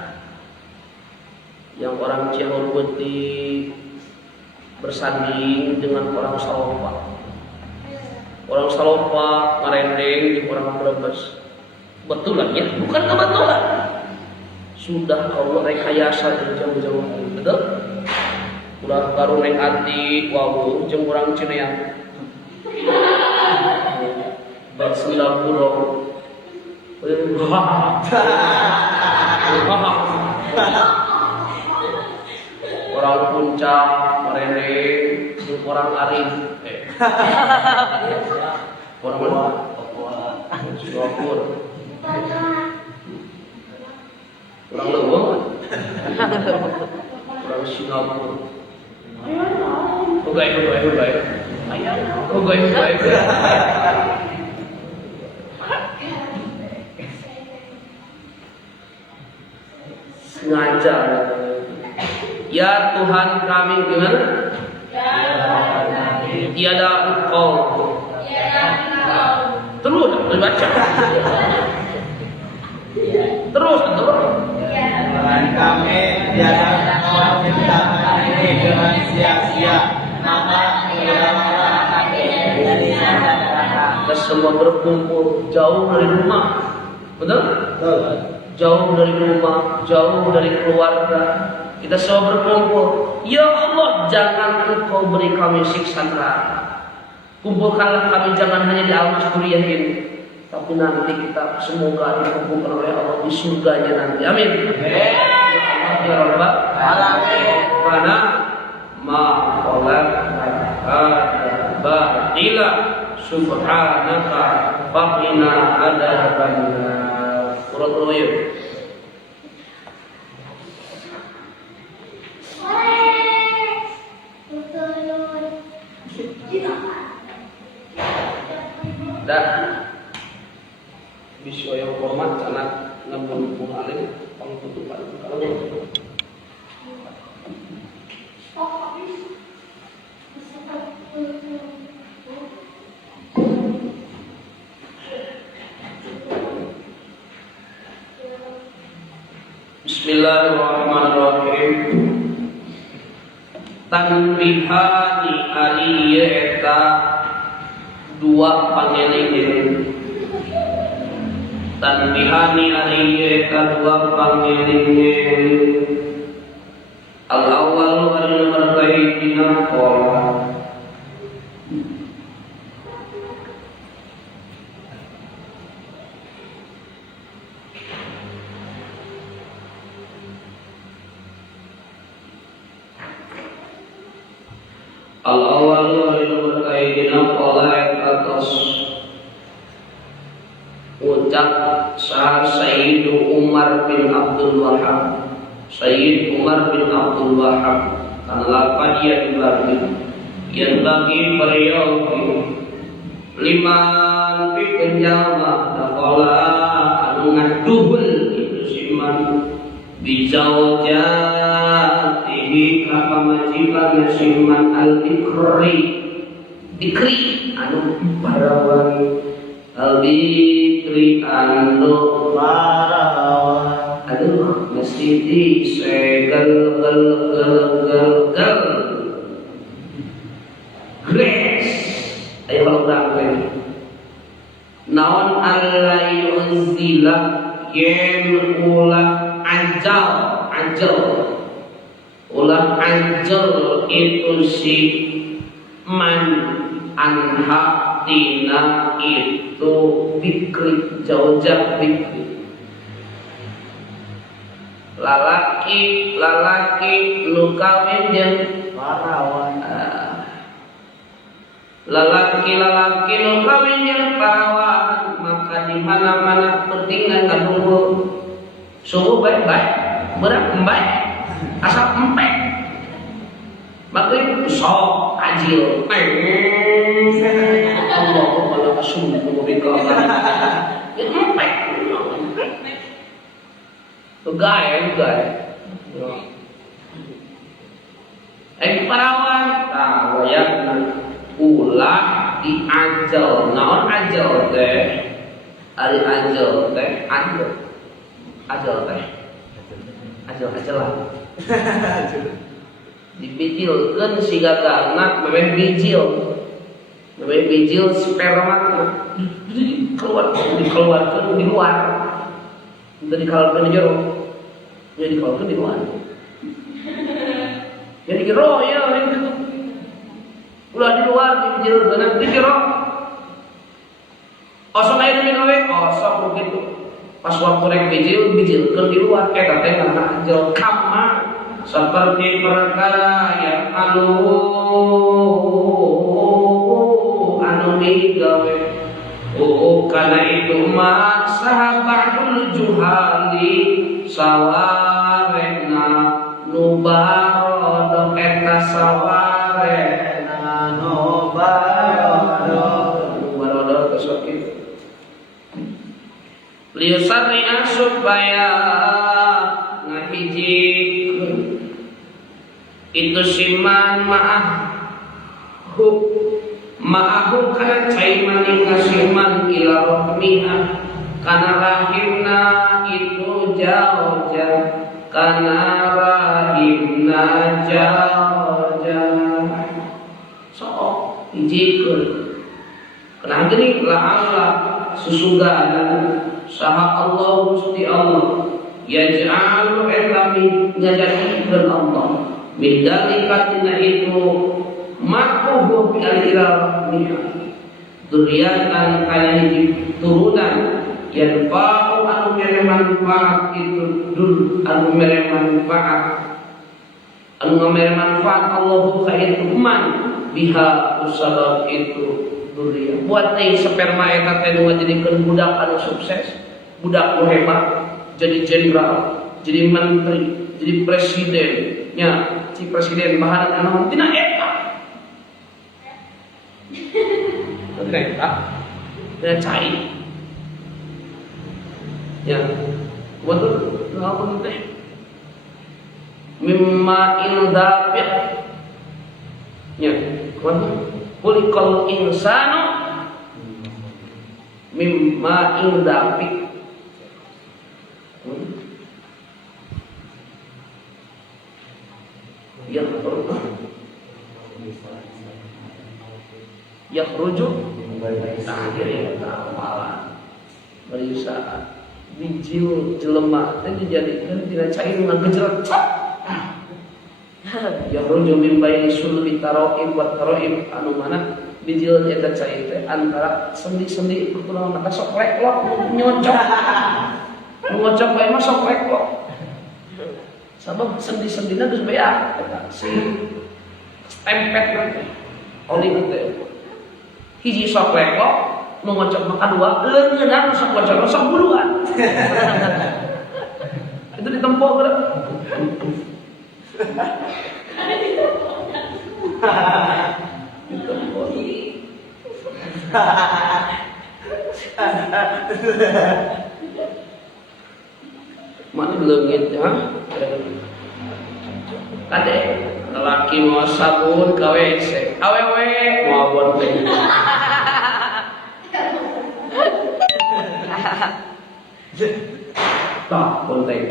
Yang orang Cihor Putih bersanding dengan orang Salopa. Orang Salopa ngarendeng di orang Brebes. Betulan ya? Bukan kebetulan. Sudah Allah rekayasa dari jauh-jauh hari. Betul? Udah baru naik hati wawu jeung urang Cineang. Bab 90. Orang Puncak, Merene, orang Arif, orang mana? Singapura, orang Lembong, orang Singapura. Hugay. Sengaja. Ya Tuhan kami gimana? Tiada engkau. Terus dibaca. Terus. Tuhan kami tiada engkau menciptakan ini dengan sia-sia. Maka mudahlah kami menjadi Kita semua berkumpul jauh dari rumah. Betul? Jauh dari rumah, jauh dari keluarga. Kita semua berkumpul. Ya Allah, jangan Engkau beri kami siksa neraka. Kumpulkanlah kami jangan hanya di Al-Masturiyah ini, tapi nanti kita semoga dikumpulkan oleh Allah di surganya nanti. Amin. Ya Rabbal Alamin. Karena ma khalaqta batila subhanaka faqina adzabannar. Surat Al-Wayyub. Dan biswa yang hormat anak namun alim pengtutupan kalau Bismillahirrahmanirrahim. Tanbihani aliyata dua pangeling. Tanbihani aliyata dua pangeling. Al-awwal adalah berkaitan qala. Al-awwal adalah berkaitan qala atas ucap sah Sayyid Umar bin Abdul Wahab. Sayyid Umar bin Abdul Wahab kenapa dia dibagi yang bagi beliau liman bikin jama dakola anu ngaduhul itu siman bijaujatihi kapamajikan siman al-dikri anu parawan al-dikri anu parawan aduh mesti disegel gel grace ayo kalau berangkat naon Allah yunzila yen ulah ajal ulah ajal itu si man anha tina itu dikri jauh-jauh dikri lalaki nu kawin jeung parawan lalaki-lalaki nu kawin jeung perawan maka di mana-mana penting ngadunggu suhu baik-baik berat baik asal empek maghrib sok ajil Allahumma la asummu bika empek gaya perawan tah wayahna ulah diajal naon ajal teh ari ajal teh ajal dibijilkeun si gagangna memeh bijil sperma dikeluarkeun di luar teu dikeluarkeun di jero jadi dikeluarkeun di luar jadi jero ya gitu ulah di luar dijilkeun di jero osok aya nu gawe osok begitu pas waktu rek bijilkeun di luar eta teh karena ajal kama seperti perkara yang anu digawe kana itu mah sahabatul juhali sawarena nu barodo eta sawarena nu barodo tersakit liusarri'a supaya ngahiji itu siman ma'ahu kana cai maning ngasiman ila rahmiha kana rahimna itu jauh kana rahimna jauh so hijikeun kana geuning la'alla susugana saha Allah Gusti Allah yaj'alu etami ngajadikeun Allah bidalika tina itu makuhu ila duriatan kana hiji turunan yang fa'u anu mere manfaat itu anu mere manfaat Allahu khairu man biha usabab itu durian buat teh sperma eta teh nu ngajadikeun budak anu sukses budak nu hebat jadi jenderal jadi menteri jadi presiden nya si presiden bahan anu tina eta dan cai ya betul apa teh mimma ildafi ya betul kulikal insanu mimma ildafi yakhruju tahir ta'ala berusaha bijil jelema teh dijadikeun tina cai nu ngagejrot yakhruju min baini sulbi taraib wa taraib anu mana bijil eta cai teh antara sendi-sendi tulang mata sok leklok nyocok nu ngocok bae mah sok leklok sabab sendi-sendina geus beak eta si tempet nanti oli teh hiji sok leklok nu ngocok makan dua eungeunna sok ngocok sok buluan itu ditempo geura ditempo mana leungit ha kade lelaki mau sabun ka WC awewe mau abon teh tak bonteng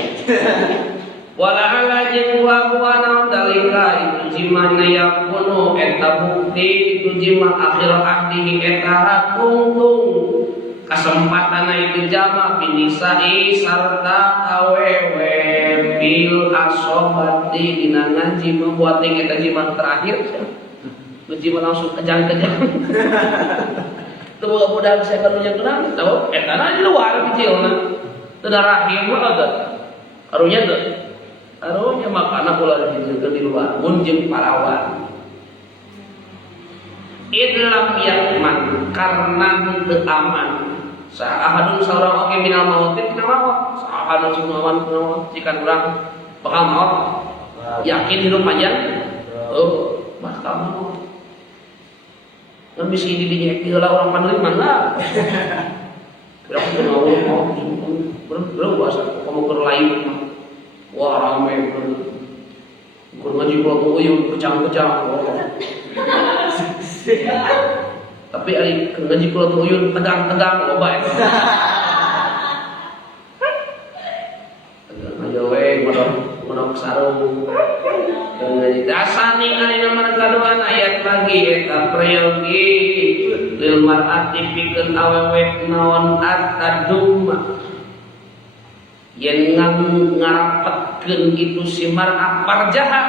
wala ala jeung wa dalika itu jimana yakunu eta bukti itu jima akhir ahdihi eta tungtung kesempatan itu jama binisai sarta awewe bil asobati dina ngaji membuat eta jima terakhir jima langsung kejang-kejang teu boga saya karunya kenal tahu eta na di luar kecilna teu rahim ada karunya teu karunya makana ulah dijieulkeun di luar mun jeung parawan idlam yakman karena teu aman sa'ahadun saurang oge minal maut tina maut sa'ahadun sing aman tina maut jika urang bakal maut yakin hidup panjang bakal maut ngan bisi didinya heula urang paneureman lah berapa mau berasa kamu keur lain wah rame kur ngaji pulau uyun kecang-kecang tapi ari ngaji pulau uyun tegang-tegang loba eta tegang aja we modok sarung ngaji dasani ari nomor kaduan ayat lagi eta prayogi lil mar'ati pikeun awewe naon atadum yen ngarapetkeun itu si mar'ah parjaha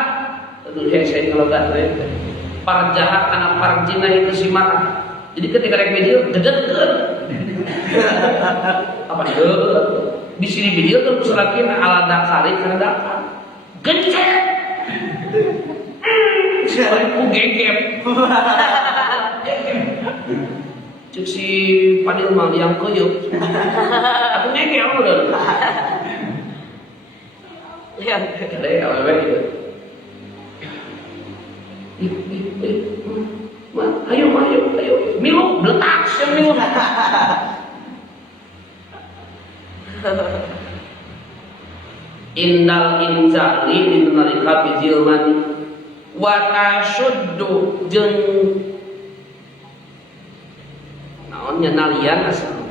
aduh saya ngalogat we parjaha kana parjina itu si mar'ah jadi ketika rek video dedekeun apa itu di sini video kan kusalakin ala dakari kana dakar gencet ku gegep cek si Padil mah yang kuyup aku ngeke apa udah lihat ada awewe gitu ayo milu beletak siang milu indal injali dinalika bijilmani wa tasuddu jeung naonnya nalian asal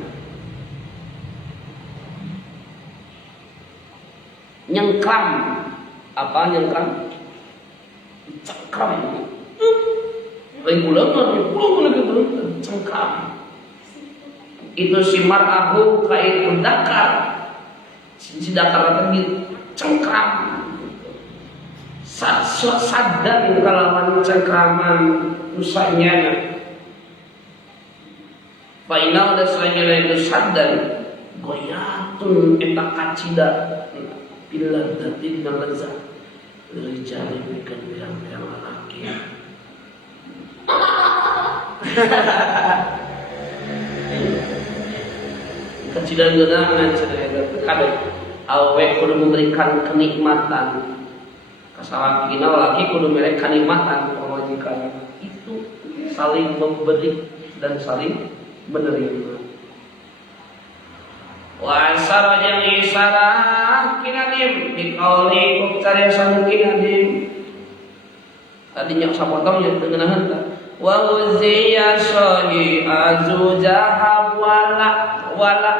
nyengkram apa nyengkram cengkram pulang cengkram itu si mar'ahu kait dakar si dakar tadi cengkram saddan kalawan cengkraman usahanya Fainal dan selainnya itu saddan goyatun eta kacida bila datin dan lezat rijali bikin yang lelaki kacida geunangan cenah kado awe kudu memberikan kenikmatan kasalakina laki kudu merek kenikmatan pamajikan itu saling memberi dan saling menerima. Wa asara yang isarah kinadim biqauli kucari sang kinadim tadinya sapotongnya tengenahan ta wa uziya sahi azujaha wala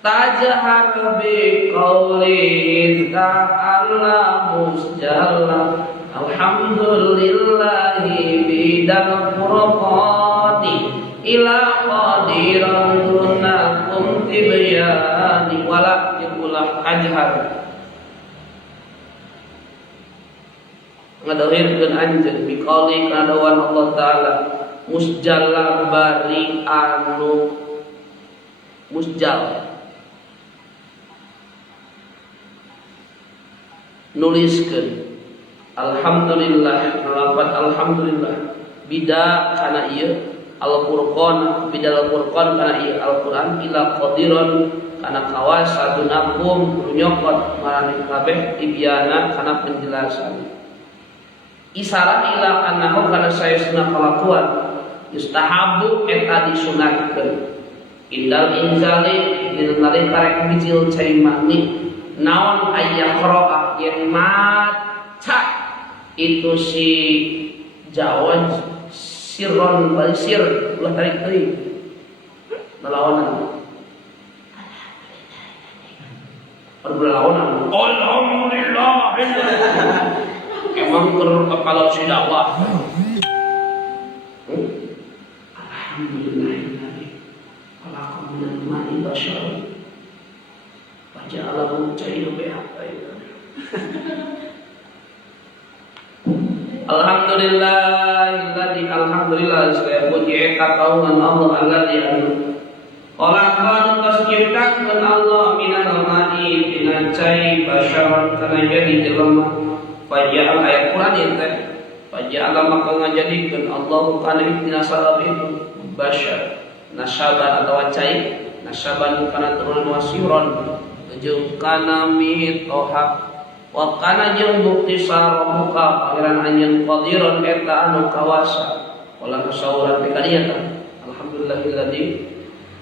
tajhar bi qauli ta'ala musjalla alhamdulillahi bidal furqani ila qadiran dunakum tibyani wala yakulah ajhar ngadawirkeun anjeun biqauli kadawan Allah taala musjalla bari anu musjal nuliskeun alhamdulillah lafaz alhamdulillah bida kana ieu Al-Furqan bidal Al-Furqan kana ieu Al-Qur'an ila qadiron kana kawas sadunakum nyokot marani kabeh tibyana kana penjelasan isara ila annahu kana sayasna kalakuan yustahabu eta disunatkeun indal inzali dina nalika rek bijil cai mani naon aya qiraah yen maca itu si jawab sirron bal sir ulah tarik teuing nalawanan alhamdulillah emang kalau si dakwah alhamdulillah kalau kamu mani basyar baca alam cair behat Alhamdulillahilladzi alhamdulillah saya puji eta kaungan Allah alladzi qalaqan tasjibkan Allah minal ma'i dina cai basyaran kana jadi jelema faja'al ayat Quran teh Faja'ala maka ngajadikeun Allah kana ibtina salabih basyar nasaban atau cai nasaban kana turun wasiron jeung kana mitoha wa kana jeung bukti sarabuka pangeran anjeun qadiron eta anu kawasa wala tasawuran teh kadieu alhamdulillahilladzi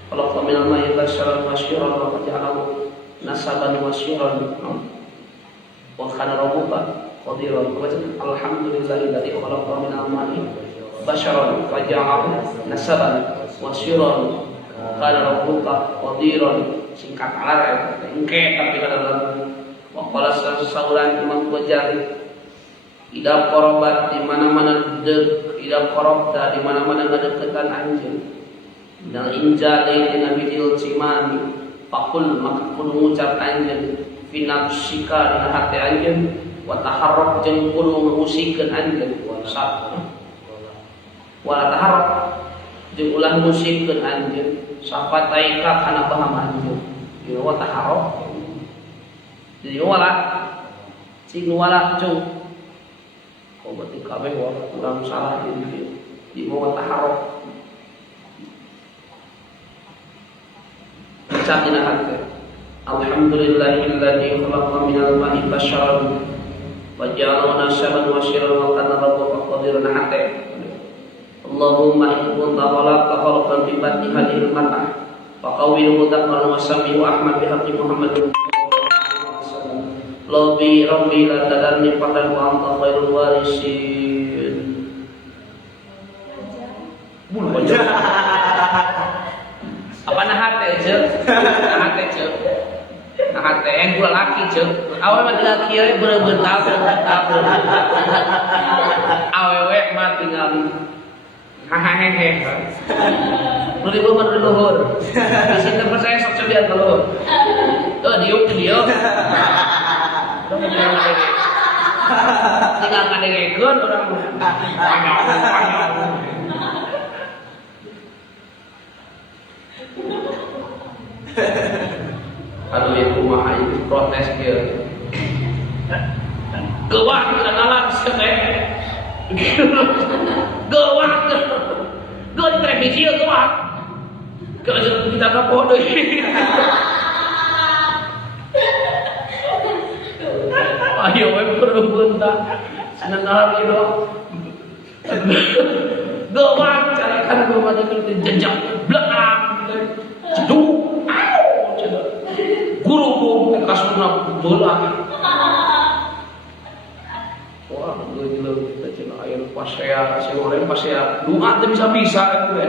khalaqa minal ma'i basyaran wasiran wa ja'alahu nasaban wasiran wa kana rabbuka qadiran alhamdulillahilladzi khalaqa minal ma'i basyaran wa ja'alahu nasaban wasiran kana rabbuka qadiran singkat alar engke tapi kada waqala saulan Imam Ghazali ida qorobat di mana-mana ida qorobta di mana-mana ngadeukeutan anjeun dan injali dina bidil cimani pakul maka kudu ngucap anjeun fi nafsika dina hati anjeun wa taharruk jeung kudu ngusikeun anjeun wala taharruk jeung ulah ngusikeun anjeun safataika kana paham anjeun ieu wa taharruk jadi wala cing wala cung kau berarti kabeh kurang salah di bawah taharuk ucapina hati alhamdulillahilladzi khalaqa minal ma'i basyaran wa ja'alahu nasaban wa syiran wa kana rabbuka qadiran hati Allahumma in kunta khalaqta khalqan bi batni hadhihi al-mar'ah faqawwilhu dhaqran wa sami'u ahmad bi haqqi muhammadin Rabbi la tadarni faqad wa anta khairul warisin. Bulu aja. Apa nah hate je? Nah hate je. Nah hate yang gula laki je. Awe mah laki we beureuh tahu. Awewe mah tinggal hahaha. Nu di bawah nu luhur. Di sini percaya sok cobian luhur. Tuh diuk. Tinggal ngadengekeun urang aduh ya kumaha itu protes kieu geuwah teu nalar teh geuwah geuwah di televisi geuwah kita kapoh deui ayo we beureuh tah cenah nalar ieu geuwah carikan geuwah teh jejak bleang jeduk guru teh kasuna beulah wah geuleuh teh cenah aya pasea segoreng pasea doa teh bisa-bisa atuh we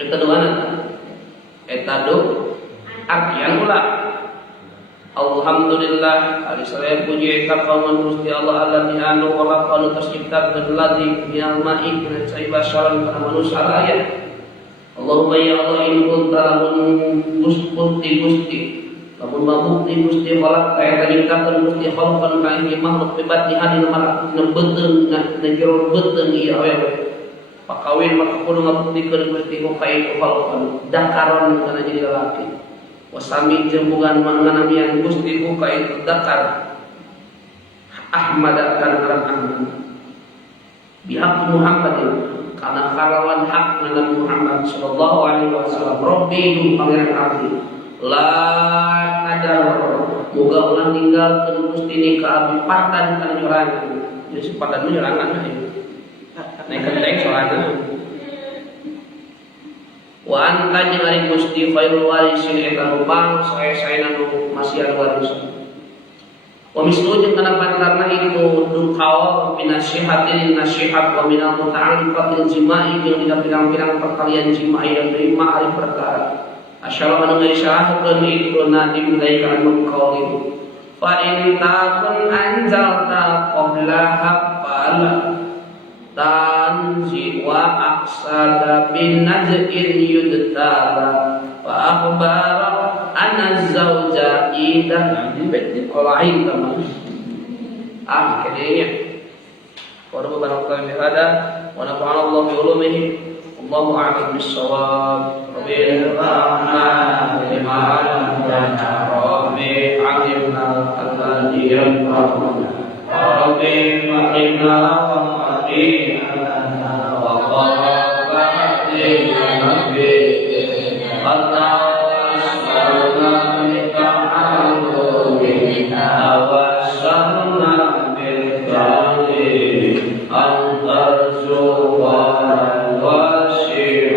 eta doana eta do artian ulah Alhamdulillah hari saya puji eka kauman Gusti Allah alladzi anu khalaqanu tasjibtakeun ladzi minal ma'i kana cai basyaran kana manusia aya Allahumma ya Allah in kunta lamun gusti lamun mabukti Gusti khalaq kaya nyiptakeun Gusti khalqan ka ieu makhluk tibat di hadil mar'at beuteung na jero beuteung ieu awewe pakawin maka kudu ngabuktikeun Gusti ka ieu khalqan dakaron kana jadi lalaki wasami jembugan manganamian Gusti ku ka itu dakar Ahmad akan orang Ahmad bihaq Muhammadin kana kalawan hak Nabi Muhammad sallallahu alaihi wasallam Rabbi pangeran abdi la nadar muga ulah ninggalkeun Gusti ni ka abdi partan kana nyorangan jadi partan nyorangan naik kenteng soalna wa anta jeung ari Gusti khairul warisin eta lubang sae-saena nu masihan waris wa mislu jeung kana pantarna itu dukhaw minasyihatin nasihat wa minal muta'alliqatil jima'i jeung dina pirang-pirang perkalian jima'i yang terima ari perkara asyara anu ngaisyahkeun itu nadim laika anu qaulin fa in takun anzalta qabla hafala tanzi wa aksada bin naj'in yudtala wa akhbara anna zawja idah dibet qolain teman kedenya wa rabbana bihada wa nafa'ana Allah bi ulumihi Allahu a'lam bis-shawab rabbil rahman lima alamna rabbi 'alimna alladhi yanfa'una rabbi وقنا وقنا وقربنا نبي وتوسلنا بتعلمنا توسلنا بالتعليم أن ترزقنا الواسع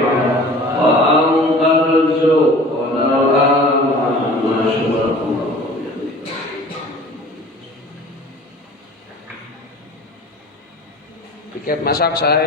وأن ترزقنا الأمن وشكرا. Piket masak saya.